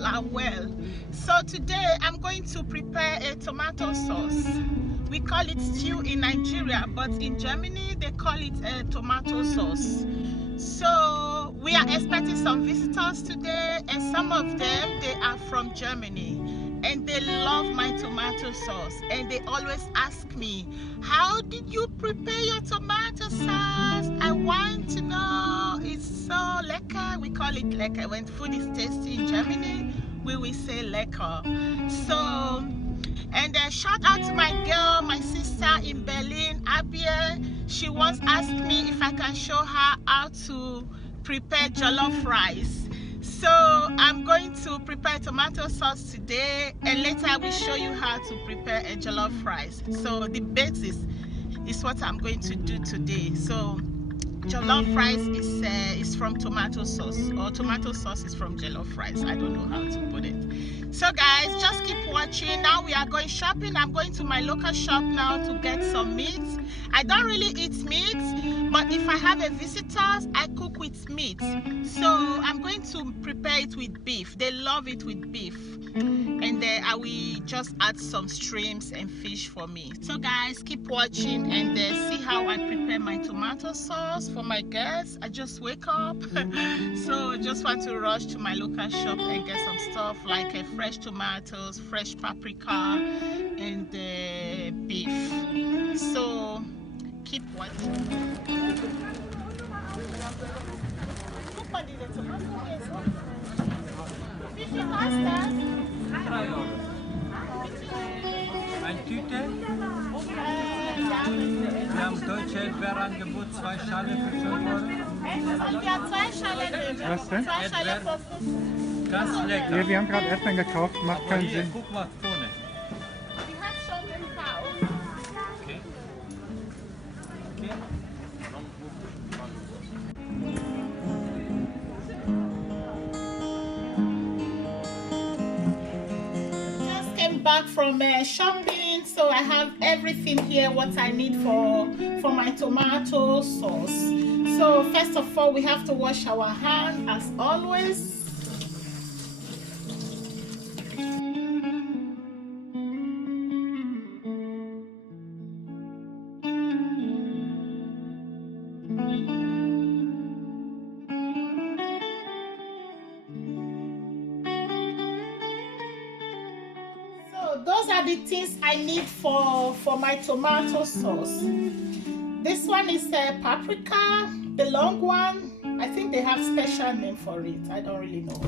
all are well. So today I'm going to prepare a tomato sauce. We call it stew in Nigeria, but in Germany they call it a tomato sauce. So we are expecting some visitors today, and some of them, they are from Germany, and they love my tomato sauce, and they always ask me, how did you prepare your tomato sauce? I want to know. It's so lecker. We call it lecker. When food is tasty in Germany, we will say lecker. So, and shout out to my girl, my sister in Berlin, Abia. She once asked me if I can show her how to prepare jollof rice. So I'm going to prepare tomato sauce today, and later I will show you how to prepare a jollof rice. So the basis is what I'm going to do today. So jollof rice is from tomato sauce, or tomato sauce is from jollof rice. I don't know how to put it. So guys, just keep watching. Now we are going shopping. I'm going to my local shop now to get some meat. I don't really eat meat, but if I have a visitors, I cook with meat. So I'm going to prepare it with beef. They love it with beef. And then I will just add some shrimps and fish for me. So guys, keep watching and see how I prepare my tomato sauce for my guests. I just wake up, so just want to rush to my local shop and get some stuff like fresh tomatoes, fresh paprika, and beef. So keep watching. Ein Tüte. Wir haben deutsche Erdbeerangebot, 2 Schale für 5 Euro. Wir haben 2 Schalen. Was denn? 2 Schalen für 5. Ganz lecker. Nee, wir haben gerade Erdbeeren gekauft, macht Aber keinen hier, Sinn. guck mal vorne. Die hat schon gekauft. Okay. Okay. Just came back from shopping, so I have everything here what I need for my tomato sauce. So first of all, we have to wash our hands as always. Those are the things I need for my tomato sauce. This one is paprika, the long one. I think they have special name for it. I don't really know.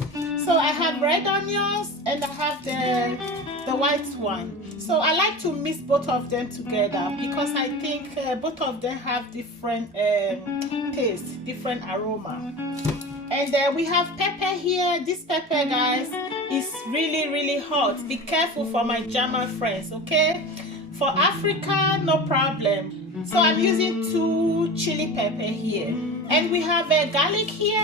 So I have red onions and I have the white one. So I like to mix both of them together because I think both of them have different taste, different aroma. And we have pepper here. This pepper, guys, is really hot. Be careful for my German friends, okay? For Africa, no problem. So I'm using 2 chili pepper here. And we have a garlic here.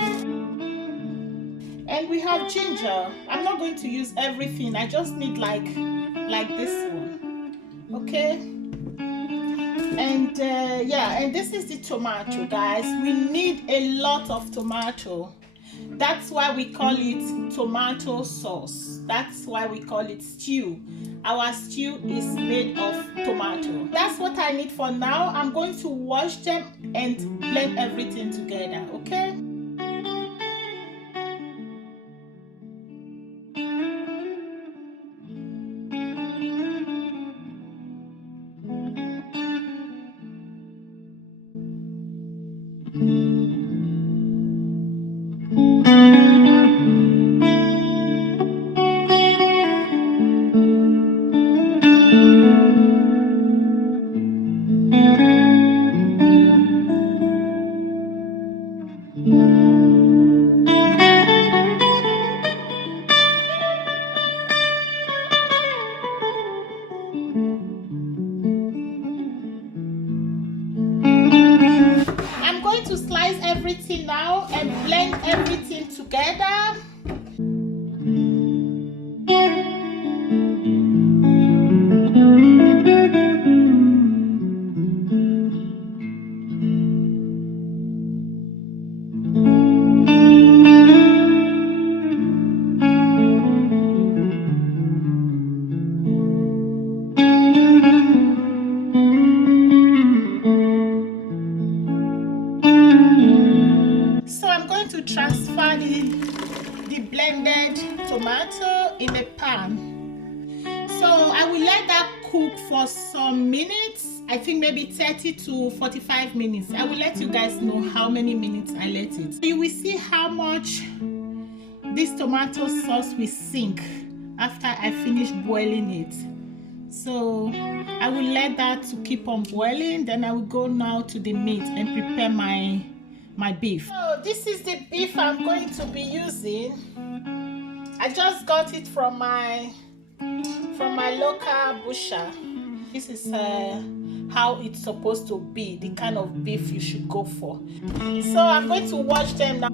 And we have ginger. I'm not going to use everything. I just need like this one. Okay? And yeah, and this is the tomato, guys. We need a lot of tomato. That's why we call it tomato sauce. That's why we call it stew. Our stew is made of tomato. That's what I need for now. I'm going to wash them and blend everything together, okay? I'm going to slice everything now and blend everything together. blended tomato in a pan. So I will let that cook for some minutes. I think maybe 30 to 45 minutes. I will let you guys know how many minutes I let it. So you will see how much this tomato sauce will sink after I finish boiling it. So I will let that to keep on boiling. Then I will go now to the meat and prepare my beef. So this is the beef I'm going to be using. I just got it from my local butcher. This is how it's supposed to be, the kind of beef you should go for. So I'm going to wash them now.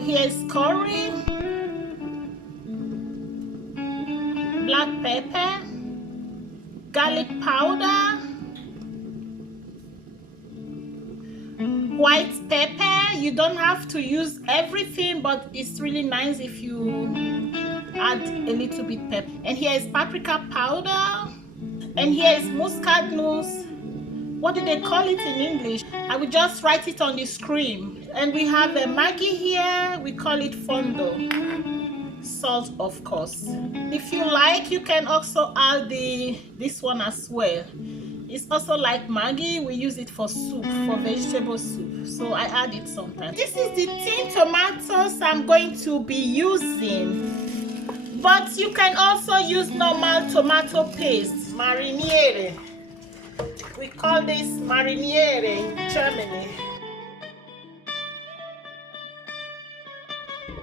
Here is curry, black pepper, garlic powder, white pepper. You don't have to use everything, but it's really nice if you add a little bit pepper. And here is paprika powder, and here is muscadnuts. What do they call it in English? I will just write it on the screen. And we have a Maggi here. We call it fondo. Salt, of course. If you like, you can also add this one as well. It's also like Maggi. We use it for soup, for vegetable soup. So I add it sometimes. This is the tin tomatoes I'm going to be using. But you can also use normal tomato paste, marinade. We call this marinade in Germany.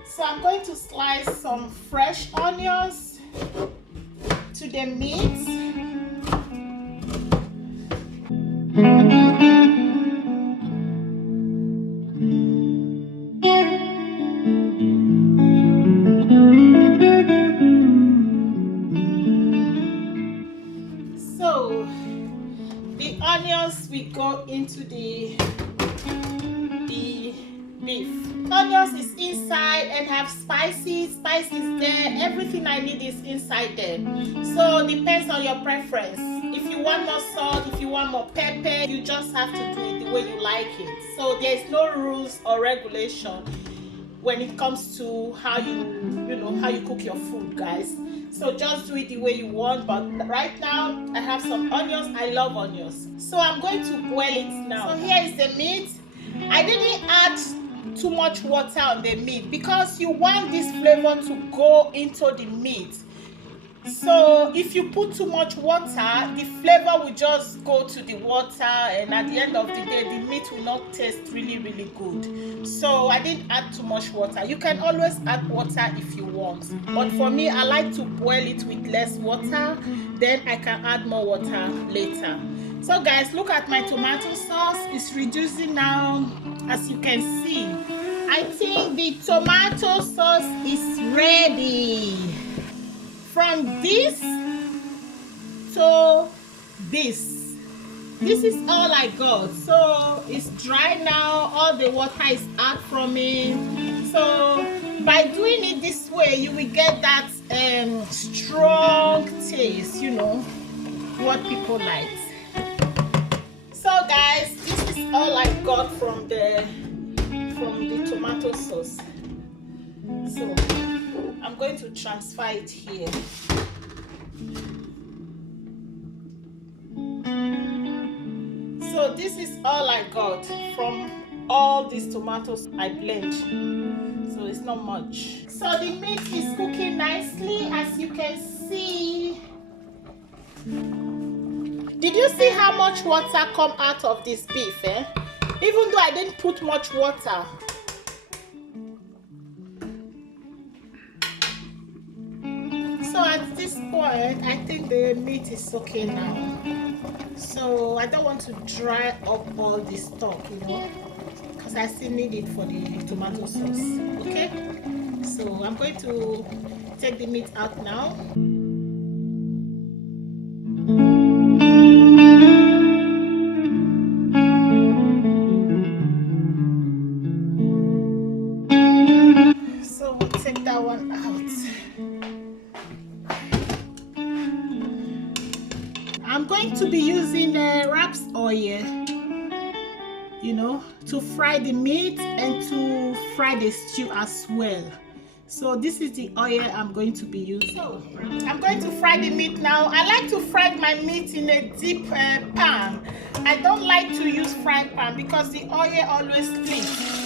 So I'm going to slice some fresh onions to the meat. So the onions will go into the beef. Onions is inside and have spices there. Everything I need is inside there. So depends on your preference. If you want more salt, if you want more pepper, you just have to do it the way you like it. So there's no rules or regulation when it comes to how you cook your food, guys. So just do it the way you want. But right now I have some onions. I love onions. So I'm going to boil it now. So here is the meat. I didn't add too much water on the meat because you want this flavor to go into the meat. So if you put too much water, the flavor will just go to the water, and at the end of the day the meat will not taste really good. So I didn't add too much water. You can always add water if you want, but for me I like to boil it with less water, then I can add more water later. So guys, look at my tomato sauce. It's reducing now, as you can see. I think the tomato sauce is ready. From this to this. This is all I got. So it's dry now. All the water is out from it. So by doing it this way, you will get that strong taste, what people like. So guys, this is all I got from the tomato sauce. So I'm going to transfer it here. So this is all I got from all these tomatoes I blend. So it's not much. So the meat is cooking nicely, as you can see. Did you see how much water come out of this beef? Even though I didn't put much water. So at this point, I think the meat is okay now. So I don't want to dry up all this stock, because I still need it for the tomato sauce. Okay? So I'm going to take the meat out now. So we'll take that one out. I'm going to be using raps oil, you know, to fry the meat and to fry the stew as well. So this is the oil I'm going to be using. So I'm going to fry the meat now. I like to fry my meat in a deep pan. I don't like to use frying pan because the oil always splits.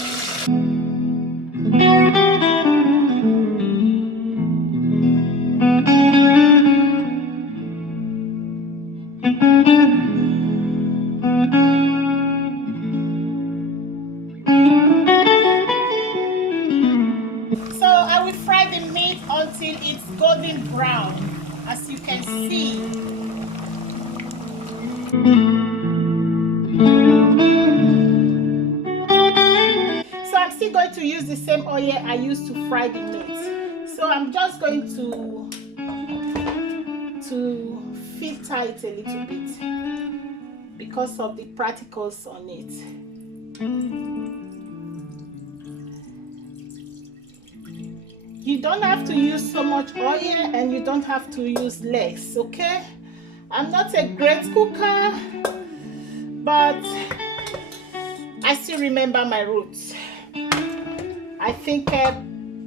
So I will fry the meat until it's golden brown, as you can see. So I'm still going to use the same oil I used to fry the meat. So I'm just going to filter it a little bit because of the particles on it. You don't have to use so much oil and you don't have to use less, okay? I'm not a great cooker, but I still remember my roots. I think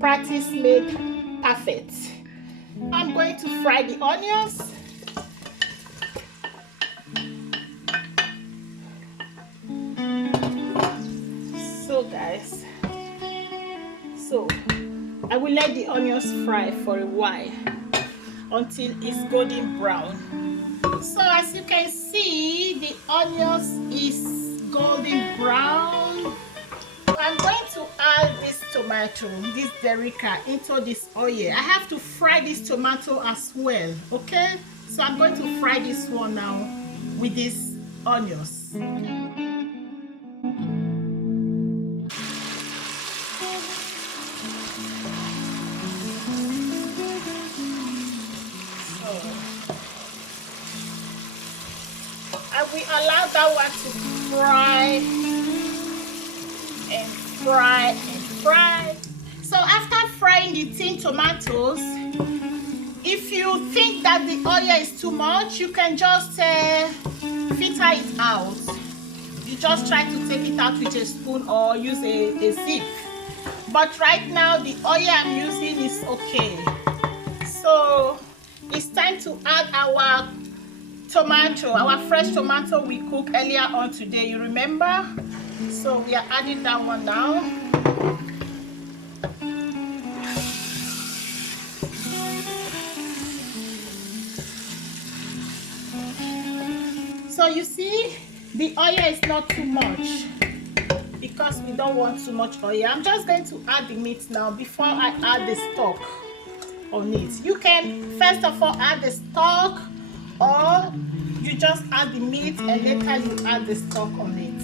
practice made perfect. I'm going to fry the onions. So guys, I will let the onions fry for a while until it's golden brown. So as you can see, the onions is golden brown. I'm going to add this tomato, this derica, into this oil. I have to fry this tomato as well, okay? So I'm going to fry this one now with these onions. I will allow that one to fry and fry and fry. So after frying the tin tomatoes, if you think that the oil is too much, you can just filter it out. You just try to take it out with a spoon or use a sieve. But right now the oil I'm using is okay. So it's time to add our tomato, our fresh tomato we cooked earlier on today, you remember? So we are adding that one now. So you see, the oil is not too much because we don't want too much oil. I'm just going to add the meat now before I add the stock on it. You can first of all add the stock, or you just add the meat and later you add the stock on it.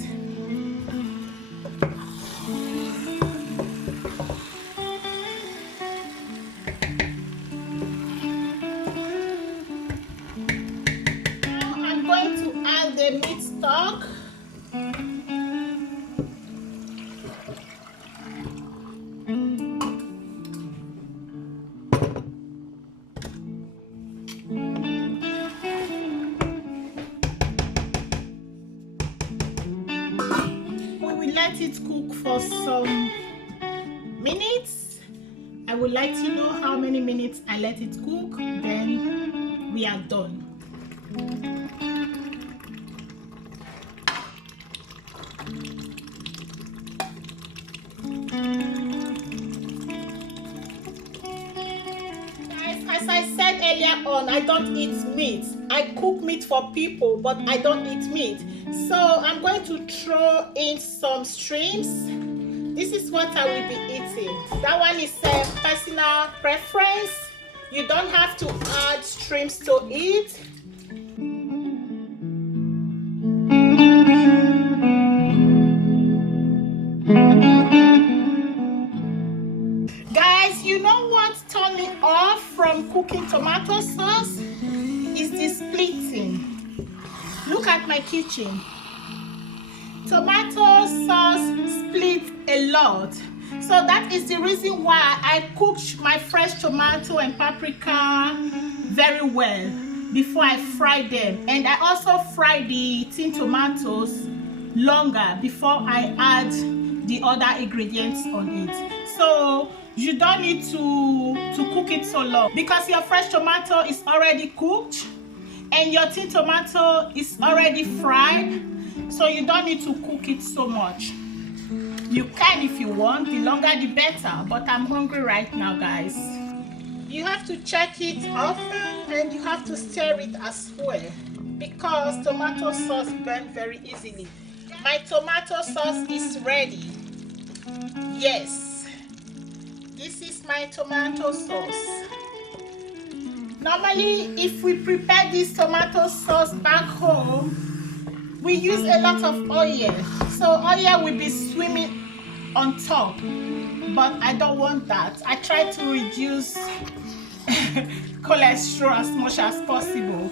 Now I'm going to add the meat stock. Let it cook for some minutes. I will let you know how many minutes I let it cook, then we are done. Guys, as I said earlier on, I don't eat meat. I cook meat for people, but I don't eat meat. So I'm going to throw in some shrimps. This is what I will be eating. That one is a personal preference. You don't have to add shrimps to it. Guys, you know what turned me off from cooking tomato sauce? Is the splitting. Look at my kitchen. Tomato sauce split a lot. So that is the reason why I cooked my fresh tomato and paprika very well. before I fry them. And I also fry the tin tomatoes longer before I add the other ingredients on it. So you don't need to cook it so long, because your fresh tomato is already cooked and your tin tomato is already fried, so you don't need to cook it so much. You can if you want, the longer the better, but I'm hungry right now, guys. You have to check it often and you have to stir it as well, because tomato sauce burns very easily. My tomato sauce is ready. Yes, this is my tomato sauce. Normally, if we prepare this tomato sauce back home, we use a lot of oil. So oil will be swimming on top, but I don't want that. I try to reduce cholesterol as much as possible.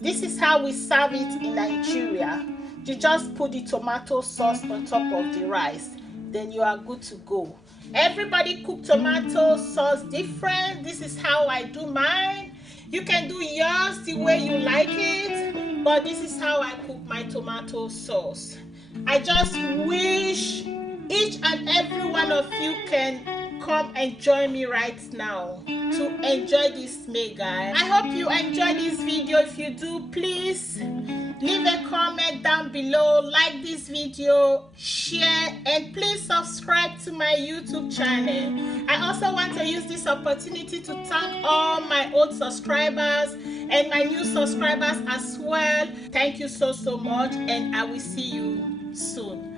This is how we serve it in Nigeria. You just put the tomato sauce on top of the rice, then you are good to go. Everybody cook tomato sauce different. This is how I do mine. You can do yours the way you like it, but this is how I cook my tomato sauce. I just wish each and every one of you can come and join me right now to enjoy this mega. I hope you enjoy this video. If you do, please leave a comment down below, like this video, share, and please subscribe to my YouTube channel. I also want to use this opportunity to thank all my old subscribers and my new subscribers as well. Thank you so much, and I will see you soon.